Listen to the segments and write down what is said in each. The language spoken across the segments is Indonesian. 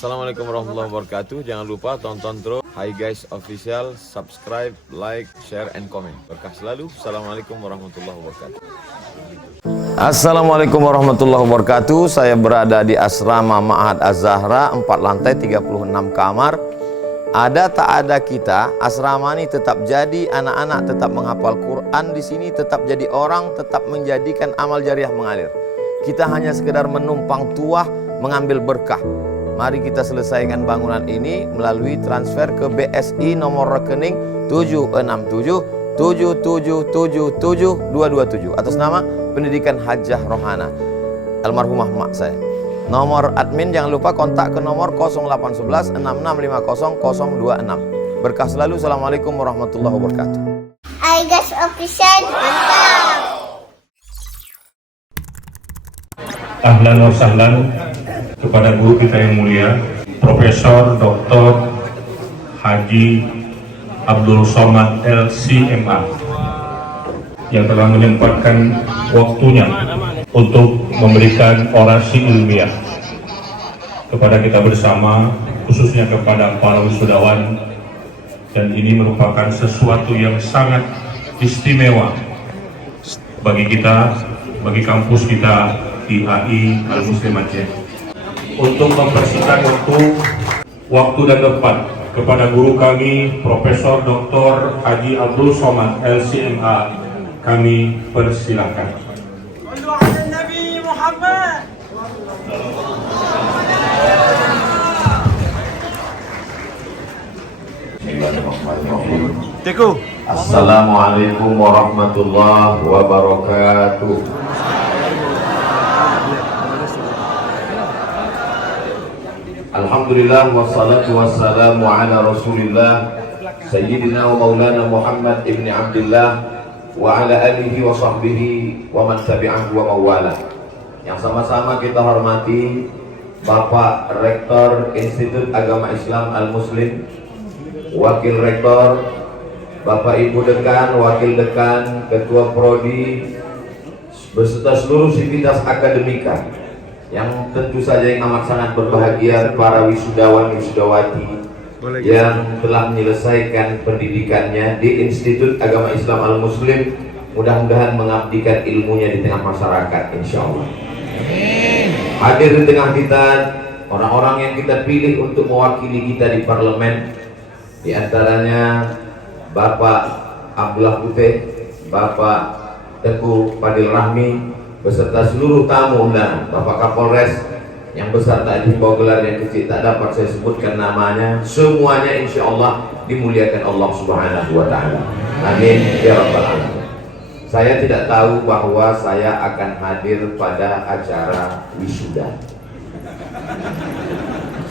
Assalamualaikum warahmatullahi wabarakatuh. Jangan lupa tonton terus Hi Guys Official, subscribe, like, share, and comment. Berkah selalu. Assalamualaikum warahmatullahi wabarakatuh. Assalamualaikum warahmatullahi wabarakatuh. Saya berada di asrama Ma'had Az-Zahra, 4 lantai 36 kamar. Ada tak ada kita, asrama ini tetap jadi, anak-anak tetap menghafal Quran di sini, tetap jadi orang, tetap menjadikan amal jariah mengalir. Kita hanya sekedar menumpang tuah, mengambil berkah. Mari kita selesaikan bangunan ini melalui transfer ke BSI nomor rekening 76777772227 atas nama Pendidikan Hajah Rohana, almarhumah mak saya. Nomor admin jangan lupa kontak ke nomor 0811 6650 026. Berkah selalu. Assalamualaikum warahmatullahi wabarakatuh. Hi Guys Official, mantap. Ahlan wa sahlan kepada guru kita yang mulia, Profesor Dr. Haji Abdul Somad LCMA, yang telah menyempatkan waktunya untuk memberikan orasi ilmiah kepada kita bersama, khususnya kepada para wisudawan. Dan ini merupakan sesuatu yang sangat istimewa bagi kita, bagi kampus kita di HI Al-Muslim Aceh, untuk mempersingkat waktu dan tempat kepada guru kami Profesor Dr. Haji Abdul Somad LCMA, kami persilakan. Nabi Muhammad. Teku. Assalamualaikum warahmatullahi wabarakatuh. Alhamdulillah wassalatu wassalamu ala Rasulillah Sayyidina wa Maulana Muhammad ibn Abdullah wa ala alihi wa sahbihi wa man tabi'ahu wa mawala. Yang sama-sama kita hormati Bapak Rektor Institut Agama Islam Al-Muslim, Wakil Rektor, Bapak Ibu Dekan, Wakil Dekan, Ketua Prodi, beserta seluruh sivitas akademika, yang tentu saja yang amat sangat berbahagia para wisudawan wisudawati yang telah menyelesaikan pendidikannya di Institut Agama Islam Al-Muslim. Mudah-mudahan mengabdikan ilmunya di tengah masyarakat, insya Allah. Hadir di tengah kita orang-orang yang kita pilih untuk mewakili kita di parlemen, di antaranya Bapak Abdullah Putih, Bapak Teguh Fadil Rahmi, beserta seluruh tamu undangan, Bapak Kapolres yang besar tak dibawa gelar, yang kecil tak dapat saya sebutkan namanya, semuanya insya Allah dimuliakan Allah Subhanahu wa Ta'ala. Amin ya rabbal alamin. Saya tidak tahu bahwa saya akan hadir pada acara wisuda.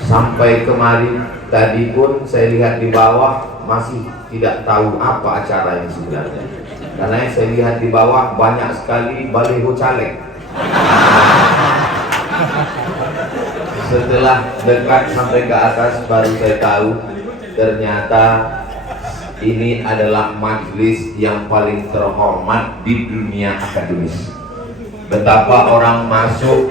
Sampai kemarin tadi pun saya lihat di bawah masih tidak tahu apa acara ini sebenarnya. Karena yang saya lihat di bawah banyak sekali baliho caleg. Setelah dekat sampai ke atas baru saya tahu ternyata ini adalah majelis yang paling terhormat di dunia akademis. Betapa orang masuk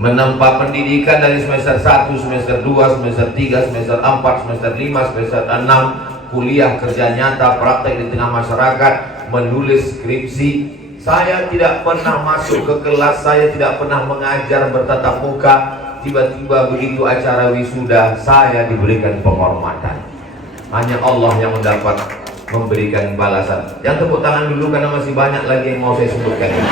menempa pendidikan dari semester 1, semester 2, semester 3, semester 4, semester 5, semester 6, kuliah, kerja nyata, praktek di tengah masyarakat, menulis skripsi. Saya tidak pernah masuk ke kelas, saya tidak pernah mengajar bertatap muka. Tiba-tiba begitu acara wisuda, saya diberikan penghormatan. Hanya Allah yang mendapat memberikan balasan. Yang tepuk tangan dulu karena masih banyak lagi yang mau saya sebutkan ini.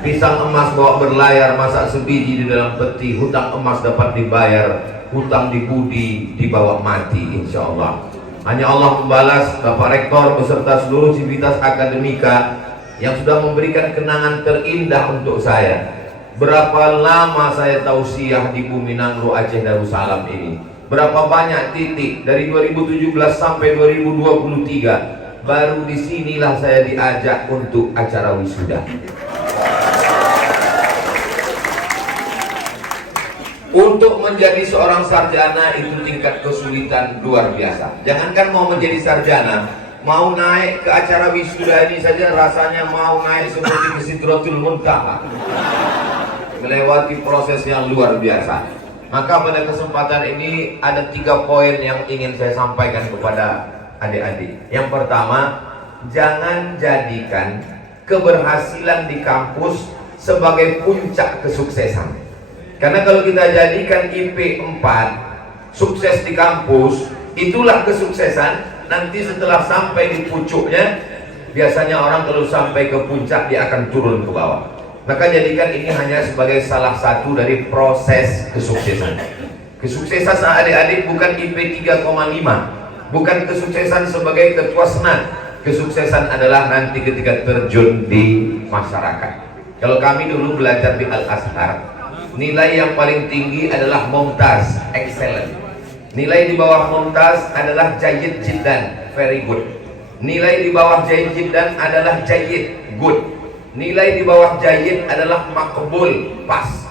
Pisang emas bawa berlayar, masak sebiji di dalam peti, hutang emas dapat dibayar, hutang di budi dibawa mati, insya Allah. Hanya Allah membalas. Bapak Rektor beserta seluruh sivitas akademika yang sudah memberikan kenangan terindah untuk saya. Berapa lama saya tausiah di Bumi Nangro Aceh Darussalam ini, berapa banyak titik dari 2017 sampai 2023, baru disinilah saya diajak untuk acara wisuda. Untuk menjadi seorang sarjana itu tingkat kesulitan luar biasa. Jangankan mau menjadi sarjana, mau naik ke acara wisuda ini saja rasanya mau naik seperti ke Sidratul Muntaha. melewati proses yang luar biasa. Maka pada kesempatan ini ada 3 poin yang ingin saya sampaikan kepada adik-adik. Yang pertama, jangan jadikan keberhasilan di kampus sebagai puncak kesuksesan. Karena kalau kita jadikan IP 4 sukses di kampus, itulah kesuksesan. Nanti setelah sampai di pucuknya, biasanya orang kalau sampai ke puncak dia akan turun ke bawah. Maka jadikan ini hanya sebagai salah satu dari proses kesuksesan. Kesuksesan adik-adik bukan IP 3,5, bukan kesuksesan sebagai ketua senat. Kesuksesan adalah nanti ketika terjun di masyarakat. Kalau kami dulu belajar di Al-Azhar, nilai yang paling tinggi adalah Mumtaz, excellent. Nilai di bawah Mumtaz adalah Jayyid Jiddan, very good. Nilai di bawah Jayyid Jiddan adalah Jayyid, good. Nilai di bawah Jayyid adalah makbul, pas.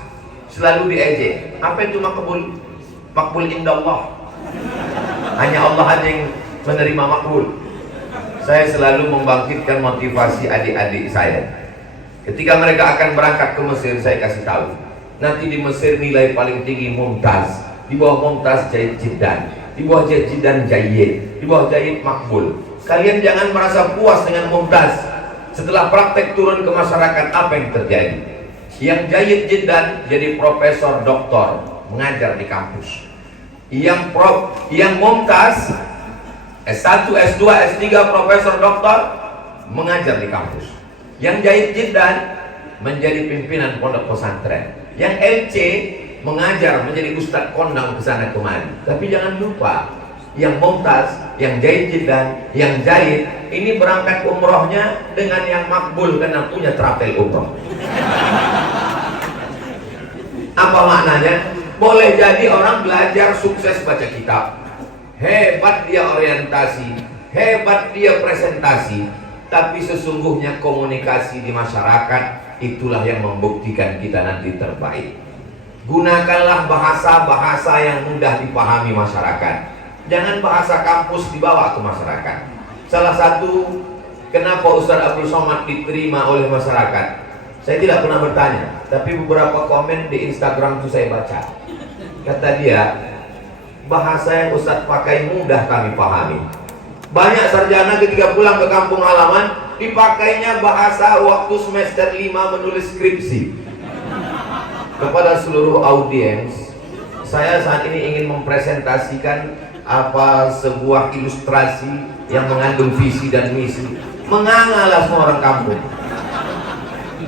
Selalu diejek. Apa itu makbul? Makbul indallah. Hanya Allah aja yang menerima makbul. Saya selalu membangkitkan motivasi adik-adik saya. Ketika mereka akan berangkat ke Mesir, saya kasih tahu. Nanti di Mesir nilai paling tinggi Mumtaz. Di bawah Mumtaz Jayyid Jiddan. Di bawah Jayyid Jiddan Jayyid. Di bawah Jayyid makbul. Kalian jangan merasa puas dengan Mumtaz. Setelah praktek turun ke masyarakat, apa yang terjadi? Yang Jayyid Jiddan jadi profesor doktor, mengajar di kampus. Yang Mumtaz S1, S2, S3 profesor doktor, mengajar di kampus. Yang Jayyid Jiddan menjadi pimpinan pondok pesantren. Yang LC mengajar menjadi ustadz kondang kesana kemari. Tapi jangan lupa, yang Mumtaz, yang Jayyid Jiddan, yang Jayyid ini berangkat umrohnya dengan yang makbul karena punya travel umroh. Apa maknanya? Boleh jadi orang belajar sukses baca kitab, hebat dia orientasi, hebat dia presentasi, tapi sesungguhnya komunikasi di masyarakat itulah yang membuktikan kita nanti terbaik. Gunakanlah bahasa-bahasa yang mudah dipahami masyarakat. Jangan bahasa kampus dibawa ke masyarakat. Salah satu kenapa Ustaz Abdul Somad diterima oleh masyarakat, saya tidak pernah bertanya, tapi beberapa komen di Instagram itu saya baca. Kata dia, bahasa yang Ustaz pakai mudah kami pahami. Banyak sarjana ketika pulang ke kampung halaman dipakainya bahasa waktu semester 5 menulis skripsi. Kepada seluruh audiens, saya saat ini ingin mempresentasikan sebuah ilustrasi yang mengandung visi dan misi. Mengangalah semua orang kampung.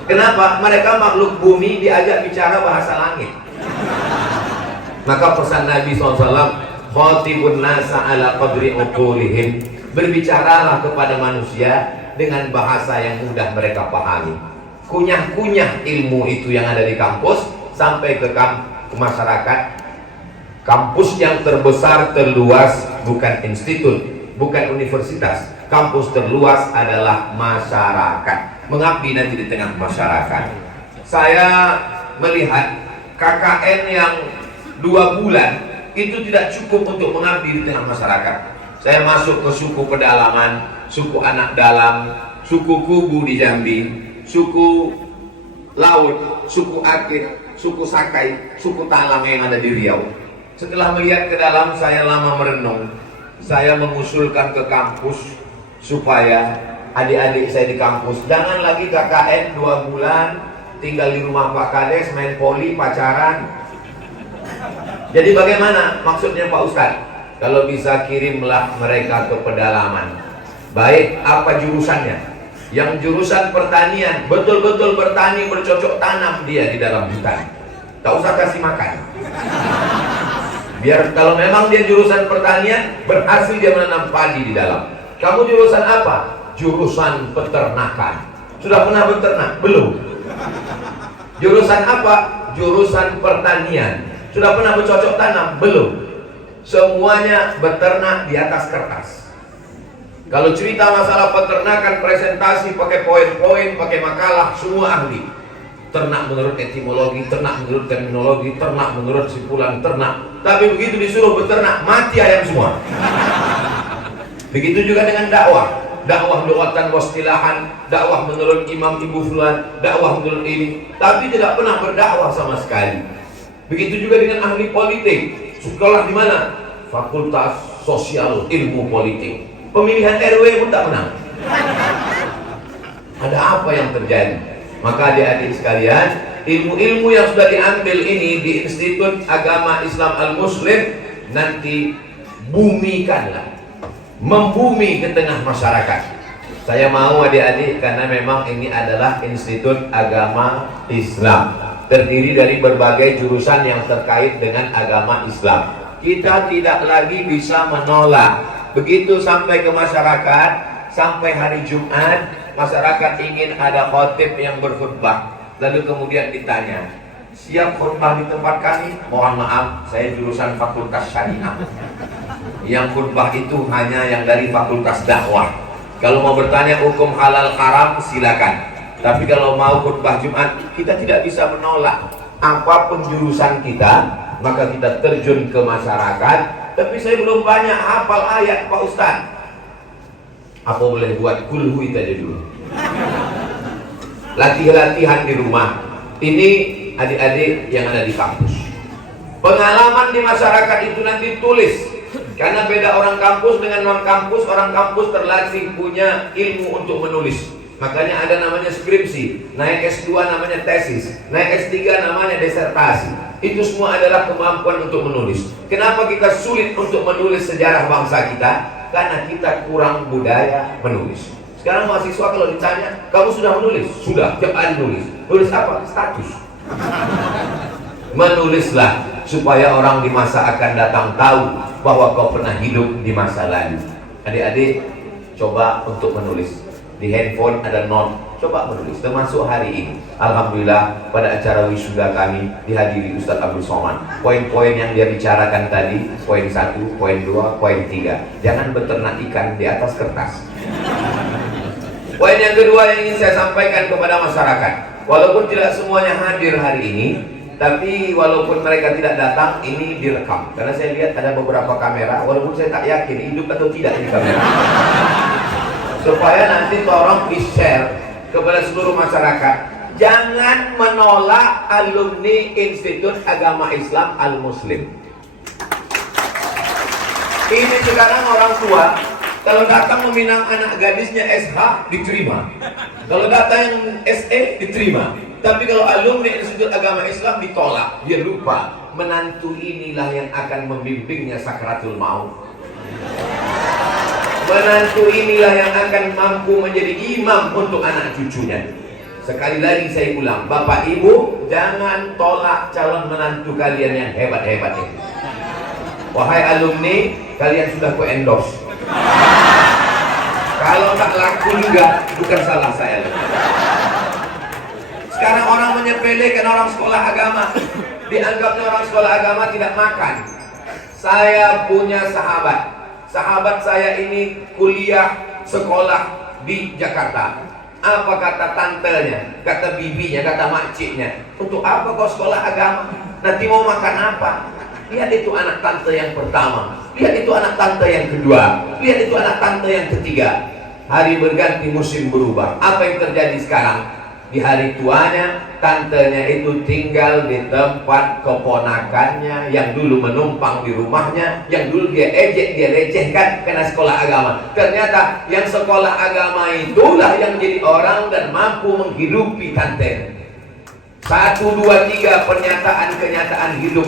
Kenapa? Mereka makhluk bumi diajak bicara bahasa langit. Maka pesan Nabi SAW, khatibun nasa ala qadri uqulihim, berbicaralah kepada manusia dengan bahasa yang mudah mereka pahami. Kunyah-kunyah ilmu itu yang ada di kampus sampai ke masyarakat. Kampus yang terbesar, terluas, bukan institut, bukan universitas. Kampus terluas adalah masyarakat. Mengabdi nanti di tengah masyarakat. Saya melihat KKN yang 2 bulan itu tidak cukup untuk mengabdi di tengah masyarakat. Saya masuk ke suku pedalaman, suku anak dalam, suku Kubu di Jambi, suku Laut, suku Akit, suku Sakai, suku Talang yang ada di Riau. Setelah melihat ke dalam, saya lama merenung. Saya mengusulkan ke kampus supaya adik-adik saya di kampus jangan lagi KKN 2 bulan tinggal di rumah Pak Kades, main poli, pacaran. Jadi bagaimana maksudnya Pak Ustadz? Kalau bisa kirimlah mereka ke pedalaman. Baik, apa jurusannya? Yang jurusan pertanian, betul-betul bertani, bercocok tanam dia di dalam hutan. Tak usah kasih makan. Biar kalau memang dia jurusan pertanian, berhasil dia menanam padi di dalam. Kamu jurusan apa? Jurusan peternakan. Sudah pernah beternak? Belum. Jurusan apa? Jurusan pertanian. Sudah pernah bercocok tanam? Belum. Semuanya beternak di atas kertas. Kalau cerita masalah peternakan, presentasi pakai poin-poin, pakai makalah, semua ahli. Ternak menurut etimologi, ternak menurut terminologi, ternak menurut simpulan ternak. Tapi begitu disuruh beternak, mati ayam semua. Begitu juga dengan dakwah. dakwah lughatan wastilahan, dakwah menurut imam ibu fulan, dakwah menurut ini, tapi tidak pernah berdakwah sama sekali. Begitu juga dengan ahli politik. Sekolah di mana? Fakultas Sosial Ilmu Politik. Pemilihan RW pun tak menang. Ada apa yang terjadi? Maka adik-adik sekalian, ilmu-ilmu yang sudah diambil ini di Institut Agama Islam Al-Muslim, nanti bumikanlah, membumi ke tengah masyarakat. Saya mau adik-adik, karena memang ini adalah Institut Agama Islam, terdiri dari berbagai jurusan yang terkait dengan agama Islam. Kita tidak lagi bisa menolak. Begitu sampai ke masyarakat, sampai hari Jumat, masyarakat ingin ada khotib yang berkhutbah, lalu kemudian ditanya, siap khutbah di tempat kami? Mohon maaf, saya jurusan Fakultas Syariah. Yang khutbah itu hanya yang dari Fakultas Dakwah. Kalau mau bertanya hukum halal haram, silakan. Tapi kalau mau khutbah Jumat, kita tidak bisa menolak. Apapun jurusan kita, maka kita terjun ke masyarakat. Tapi saya belum banyak hafal ayat Pak Ustaz. Apa boleh buat kulhu itu aja dulu. Latihan di rumah. Ini adik-adik yang ada di kampus. Pengalaman di masyarakat itu nanti tulis. Karena beda orang kampus dengan non kampus. Orang kampus terlatih punya ilmu untuk menulis. Makanya ada namanya skripsi. Naik S2 namanya tesis. Naik S3 namanya disertasi. Itu semua adalah kemampuan untuk menulis. Kenapa kita sulit untuk menulis sejarah bangsa kita? Karena kita kurang budaya menulis. Sekarang mahasiswa kalau ditanya, kamu sudah menulis? Sudah, tiap hari nulis. Nulis apa? Status. Menulislah supaya orang di masa akan datang tahu bahwa kau pernah hidup di masa lalu. Adik-adik, coba untuk menulis. Di handphone ada note, coba menulis. Termasuk hari ini, alhamdulillah pada acara wisuda kami dihadiri Ustadz Abdul Somad. Poin-poin yang dia bicarakan tadi, poin 1, poin 2, poin 3. Jangan beternak ikan di atas kertas. Poin yang kedua yang ingin saya sampaikan kepada masyarakat, walaupun tidak semuanya hadir hari ini, tapi walaupun mereka tidak datang, ini direkam. Karena saya lihat ada beberapa kamera, walaupun saya tak yakin hidup atau tidak ini kamera. Supaya nanti tolong di-share kepada seluruh masyarakat. Jangan menolak alumni Institut Agama Islam Al-Muslim. Ini sekarang orang tua kalau datang meminang anak gadisnya SH diterima, kalau datang yang SE diterima. Tapi kalau alumni Institut Agama Islam ditolak. Dia lupa menantu inilah yang akan membimbingnya sakratul maut. Menantu inilah yang akan mampu menjadi imam untuk anak cucunya. Sekali lagi saya ulang, Bapak Ibu, jangan tolak calon menantu kalian yang hebat-hebat ini. Wahai alumni, kalian sudah ku endorse. Kalau tak laku juga, bukan salah saya. Sekarang orang menyepelekan orang sekolah agama. Dianggapnya orang sekolah agama tidak makan. Saya punya sahabat. Sahabat saya ini kuliah sekolah di Jakarta. Apa kata tantenya, kata bibinya, kata makciknya? Untuk apa kau sekolah agama? Nanti mau makan apa? Lihat itu anak tante yang pertama, lihat itu anak tante yang kedua, lihat itu anak tante yang ketiga. Hari berganti, musim berubah. Apa yang terjadi sekarang? Di hari tuanya, tantenya itu tinggal di tempat keponakannya yang dulu menumpang di rumahnya, yang dulu dia ejek, dia lecehkan karena sekolah agama. Ternyata yang sekolah agama itulah yang jadi orang dan mampu menghidupi tantenya. 1, 2, 3 kenyataan hidup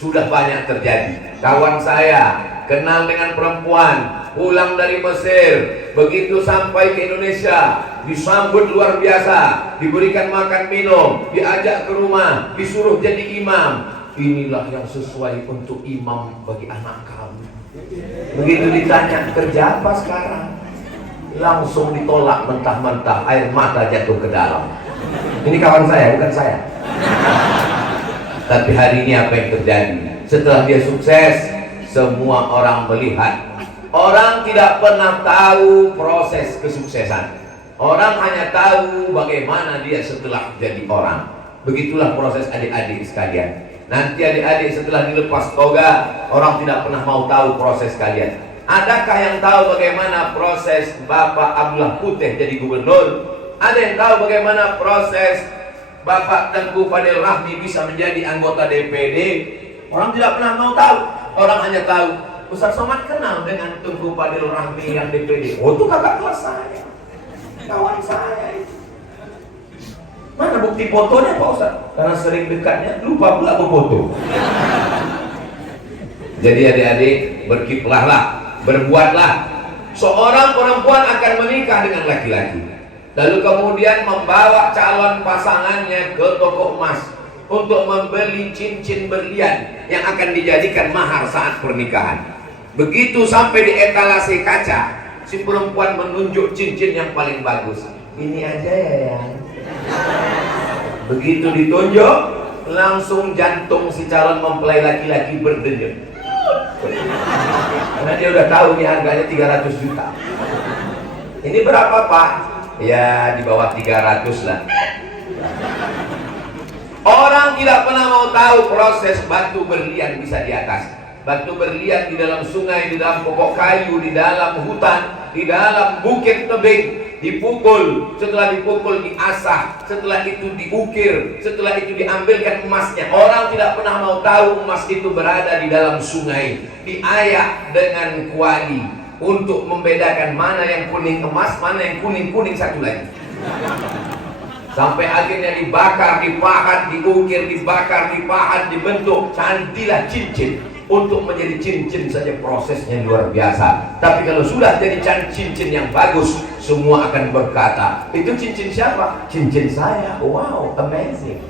sudah banyak terjadi. Kawan saya kenal dengan perempuan, pulang dari Mesir, begitu sampai ke Indonesia disambut luar biasa, diberikan makan minum, diajak ke rumah, disuruh jadi imam. Inilah yang sesuai untuk imam bagi anak kamu. Begitu ditanya, kerja apa sekarang? Langsung ditolak mentah-mentah, air mata jatuh ke dalam. Ini kawan saya, bukan saya. Tapi hari ini apa yang terjadi? Setelah dia sukses, semua orang melihat. Orang tidak pernah tahu proses kesuksesan. Orang hanya tahu bagaimana dia setelah jadi orang. Begitulah proses adik-adik sekalian. Nanti adik-adik setelah dilepas toga, orang tidak pernah mau tahu proses kalian. Adakah yang tahu bagaimana proses Bapak Abdullah Putih jadi gubernur? Ada yang tahu bagaimana proses Bapak Tengku Fadil Rahmi bisa menjadi anggota DPD? Orang tidak pernah mau tahu. Orang hanya tahu Ustaz Somad kenal dengan Tengku Fadil Rahmi yang DPD. Oh, itu kakak kelas saya, kawan saya itu. Mana bukti fotonya Pak Ustaz? Karena sering dekatnya lupa pula foto. Jadi adik-adik, berkiprahlah, berbuatlah. Seorang perempuan akan menikah dengan laki-laki, lalu kemudian membawa calon pasangannya ke toko emas untuk membeli cincin berlian yang akan dijadikan mahar saat pernikahan. Begitu sampai di etalase kaca, si perempuan menunjuk cincin yang paling bagus. Ini aja ya. Begitu ditunjuk, langsung jantung si calon mempelai laki-laki berdenyut. Karena dia udah tahu nih harganya 300 juta. Ini berapa Pak? Ya di bawah 300 lah. Orang tidak pernah mau tahu proses batu berlian bisa di atas. Batu berlian di dalam sungai, di dalam pokok kayu, di dalam hutan, di dalam bukit tebing, dipukul, setelah dipukul diasah, setelah itu diukir, setelah itu diambilkan emasnya. Orang tidak pernah mau tahu emas itu berada di dalam sungai, diayak dengan kuali untuk membedakan mana yang kuning emas, mana yang kuning-kuning satu lagi. Sampai akhirnya dibakar, dipahat, diukir, dibakar, dipahat, dibentuk, cantilah cincin. Untuk menjadi cincin saja prosesnya luar biasa. Tapi kalau sudah jadi cincin yang bagus, semua akan berkata, itu cincin siapa? Cincin saya. Wow, amazing.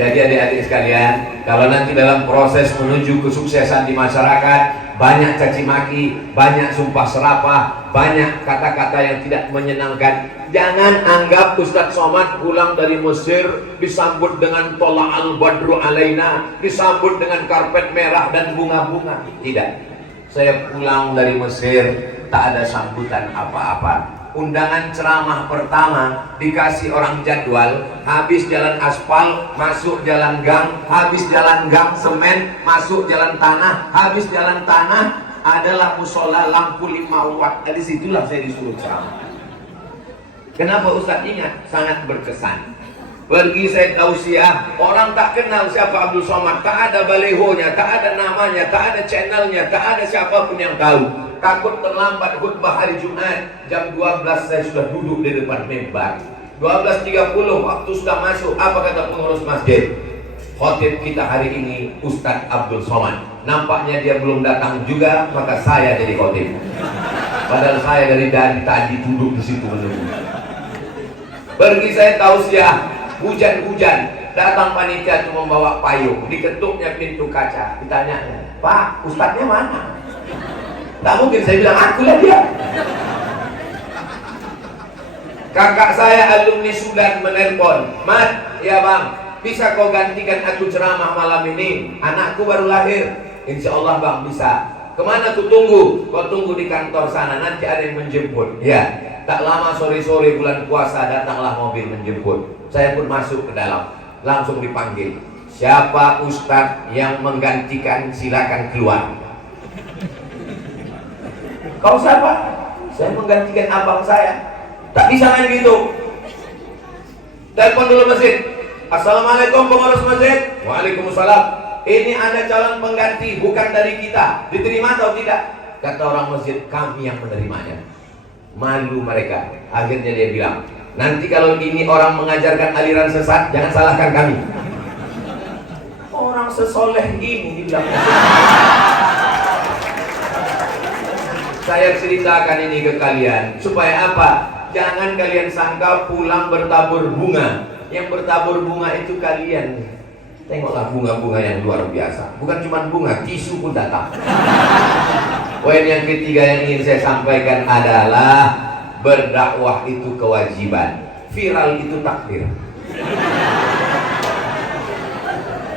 Jadi adik-adik sekalian, kalau nanti dalam proses menuju kesuksesan di masyarakat, banyak caci maki, banyak sumpah serapah, banyak kata-kata yang tidak menyenangkan, jangan anggap Ustadz Somad pulang dari Mesir disambut dengan tola al-badru alaina, disambut dengan karpet merah dan bunga-bunga. Tidak. Saya pulang dari Mesir tak ada sambutan apa-apa. Undangan ceramah pertama dikasih orang jadwal, habis jalan aspal, masuk jalan gang, habis jalan gang semen, masuk jalan tanah, habis jalan tanah adalah musola lampu 5 watt. Dari situlah saya disuruh ceramah. Kenapa Ustaz ingat? Sangat berkesan. Pergi saya tausiah, orang tak kenal siapa Abdul Somad, tak ada balehonya, tak ada namanya, tak ada channelnya, tak ada siapapun yang tahu. Takut terlambat khutbah hari Jumat, jam 12 saya sudah duduk di depan mimbar. 12.30 waktu sudah masuk, apa kata pengurus masjid? Khotib kita hari ini Ustadz Abdul Somad. Nampaknya dia belum datang juga, maka saya jadi khotib. Padahal saya dari tadi duduk di situ menunggu. Pergi saya tausiah, hujan-hujan, datang panitia itu membawa payung, diketuknya pintu kaca, ditanya, Pak, Ustadznya mana? Tak mungkin saya bilang, akulah dia. Kakak saya alumni Sudan menelpon, Mat, ya bang, bisa kau gantikan aku ceramah malam ini? Anakku baru lahir. Insya Allah bang bisa. Kemana ku tunggu? Kau tunggu di kantor sana, nanti ada yang menjemput. Ya, tak lama sore-sore bulan puasa datanglah mobil menjemput. Saya pun masuk ke dalam, langsung dipanggil. Siapa ustadz yang menggantikan, silakan keluar. Kau siapa? Saya menggantikan abang saya. Tak bisa main gitu. Telepon dulu masjid. Assalamualaikum pengurus masjid. Waalaikumsalam. Ini ada calon pengganti, bukan dari kita. Diterima atau tidak? Kata orang masjid, kami yang menerimanya. Malu mereka. Akhirnya dia bilang, nanti kalau ini orang mengajarkan aliran sesat, jangan salahkan kami. Orang sesoleh ini dibilang. Saya ceritakan ini ke kalian supaya apa? Jangan kalian sangka pulang bertabur bunga. Yang bertabur bunga itu kalian. Tengoklah bunga-bunga yang luar biasa. Bukan cuma bunga, tisu pun datang. Poin yang ketiga yang ingin saya sampaikan adalah berdakwah itu kewajiban, viral itu takdir.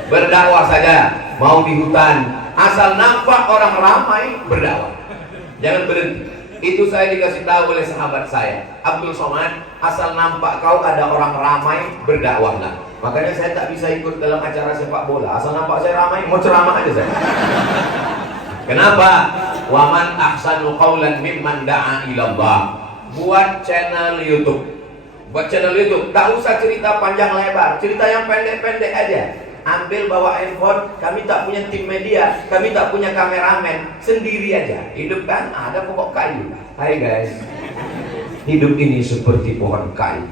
Berdakwah saja, mau di hutan, asal nampak orang ramai berdakwah. Jangan berhenti. Itu saya dikasih tahu oleh sahabat saya, Abdul Somad, asal nampak kau ada orang ramai, berdakwahlah. Makanya saya tak bisa ikut dalam acara sepak bola, asal nampak saya ramai, mau ceramah aja saya. Kenapa? Waman ahsanu qawlan mimman da'a ilallah. Buat channel YouTube. Buat channel YouTube. Tak usah cerita panjang lebar, cerita yang pendek-pendek aja. Ambil bawa handphone. Kami tak punya tim media, kami tak punya kameramen, sendiri aja. Hidup kan ada pokok kayu. Hai guys, hidup ini seperti pohon kayu.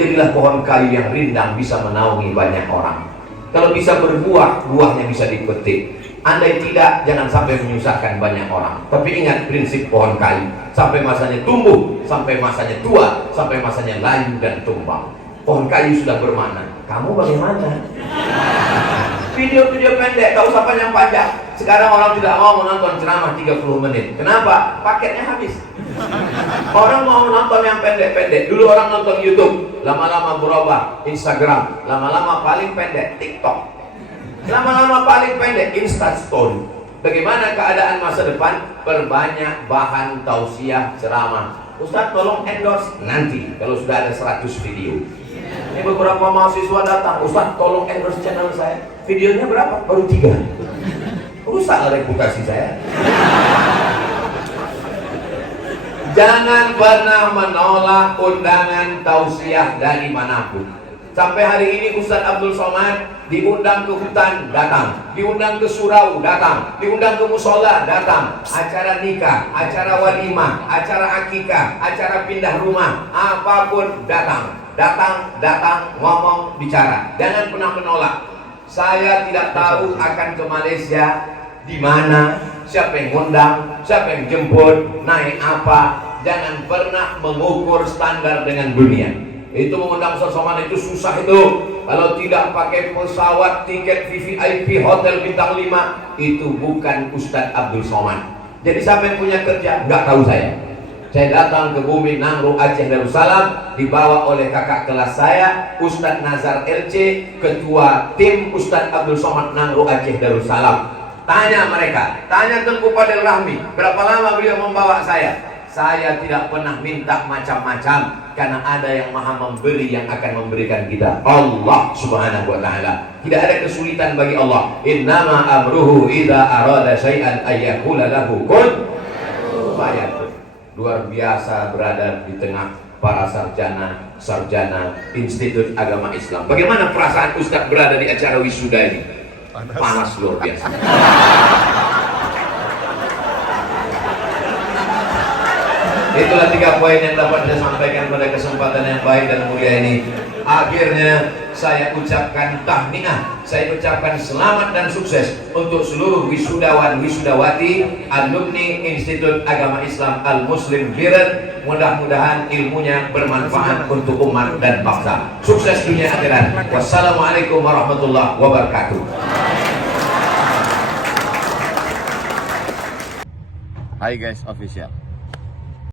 Jadilah pohon kayu yang rindang, bisa menaungi banyak orang. Kalau bisa berbuah, buahnya bisa dipetik. Andai tidak, jangan sampai menyusahkan banyak orang. Tapi ingat prinsip pohon kayu, sampai masanya tumbuh, sampai masanya tua, sampai masanya layu dan tumbang. Pohon kayu sudah bermakna. Kamu bagaimana? Video-video pendek, tak usah panjang-panjang. Sekarang orang tidak mau menonton ceramah 30 menit. Kenapa? Paketnya habis. Orang mau nonton yang pendek-pendek. Dulu orang nonton YouTube, lama-lama berubah Instagram, lama-lama paling pendek TikTok, lama-lama paling pendek Instastory. Bagaimana keadaan masa depan? Perbanyak bahan tausiah ceramah. Ustaz tolong endorse nanti kalau sudah ada 100 video. Ini beberapa mahasiswa datang, Ustaz tolong endorse channel saya. Videonya berapa? Baru 3. Rusaklah reputasi saya. Jangan pernah menolak undangan tausiah dari manapun. Sampai hari ini Ustaz Abdul Somad diundang ke hutan, datang. Diundang ke surau, datang. Diundang ke musola, datang. Acara nikah, acara walimah, acara akikah, acara pindah rumah, apapun datang. Datang, ngomong, bicara. Jangan pernah menolak. Saya tidak tahu akan ke Malaysia di mana, siapa yang ngundang, siapa yang jemput, naik apa. Jangan pernah mengukur standar dengan dunia. Itu mengundang Ustaz Somad itu susah itu. Kalau tidak pakai pesawat, tiket VVIP, hotel bintang 5, itu bukan Ustaz Abdul Somad. Jadi siapa yang punya kerja? Nggak tahu saya. Saya datang ke bumi Nangro Aceh Darussalam, dibawa oleh kakak kelas saya, Ustaz Nazar LC, ketua tim Ustaz Abdul Somad Nangro Aceh Darussalam. Tanya mereka, tanya Tengku Fadil Rahmi, berapa lama beliau membawa saya? Saya tidak pernah minta macam-macam, karena ada yang maha memberi yang akan memberikan kita, Allah subhanahu wa ta'ala. Tidak ada kesulitan bagi Allah. Innama amruhu idza arada syai'an ayyakula lahu kun fayakun. Luar biasa berada di tengah para sarjana Institut Agama Islam. Bagaimana perasaan Ustadz berada di acara wisuda ini? Panas luar biasa. Itulah 3 poin yang dapat saya sampaikan pada kesempatan yang baik dan mulia ini. Akhirnya saya ucapkan tahniah, saya ucapkan selamat dan sukses untuk seluruh wisudawan wisudawati alumni Institut Agama Islam Al-Muslim Biren. Mudah-mudahan ilmunya bermanfaat untuk umat dan bangsa. Sukses dunia akhirat. Wassalamualaikum warahmatullahi wabarakatuh. Hai guys, official.